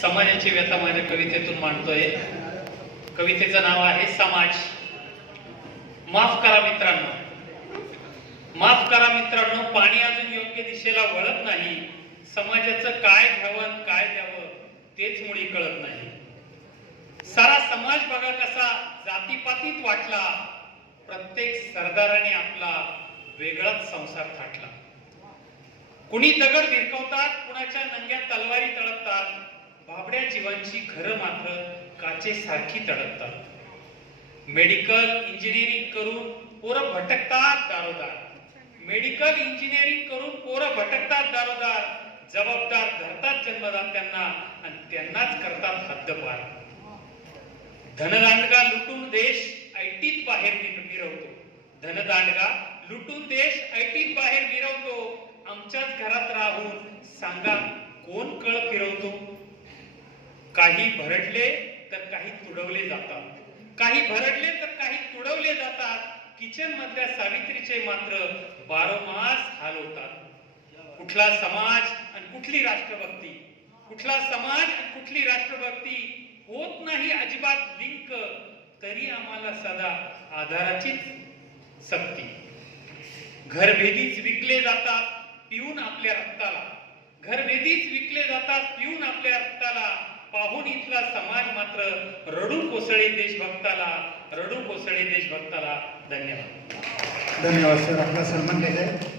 समाजाची व्यथा माझ्या कवितेतून मांडतोय. कवितेचं नाव आहे समाज. माफ करा मित्रांनो. माफ करा मित्रांनो पाणी अजून योग्य दिशेला वळत नाही. समाजाचं काय घ्यावं काय द्यावं तेच मुळी कळत नाही. सारा समाज बघा कसा जातीपातीत वाटला. प्रत्येक सरदाराने आपला वेगळाच संसार थाटला. कुणी दगड भिरकवतात कुणाच्या नंग्या तलवारी तळपतात. बाबड्या जीवांची घरं मात्र काचेसारखी तडकतात मेडिकल इंजिनिअरिंग करून पोरं भटकतात दारोदार. मेडिकल इंजिनिअरिंग करून पोरं भटकतात दारोदार. जबाबदार धरतात जन्मदात्यांना आणि त्यांनाच करतात हद्दपार. धनदांडगा लुटून देश ऐटीत बाहेर मिरवतो. धनदांडगा लुटून देश ऐटीत बाहेर मिरवतो. आमच्याच घरात राहून सांगा कोण कळ फिरवतो? काही भरडले तर काही तुडवले जातात. काही भरडले तर काही तुडवले जातात. किचन मधल्या सावित्रीचे मात्र बारोमास हाल होतात. कुठला समाज आणि कुठली राष्ट्रभक्ती? कुठला समाज आणि कुठली राष्ट्रभक्ती? होत नाही अजिबात लिंक तरी आम्हाला सदा आधाराचीच सक्ती. घरभेदीच विकले जातात पिऊन आपल्या रक्ताला. घरभेदीच विकले जातात पिऊन आपल्या रक्ताला. पाहून इथला समाज मात्र रडू कोसळे देशभक्ताला रडू कोसळे देशभक्ताला धन्यवाद. धन्यवाद सर. आपला सन्मान केला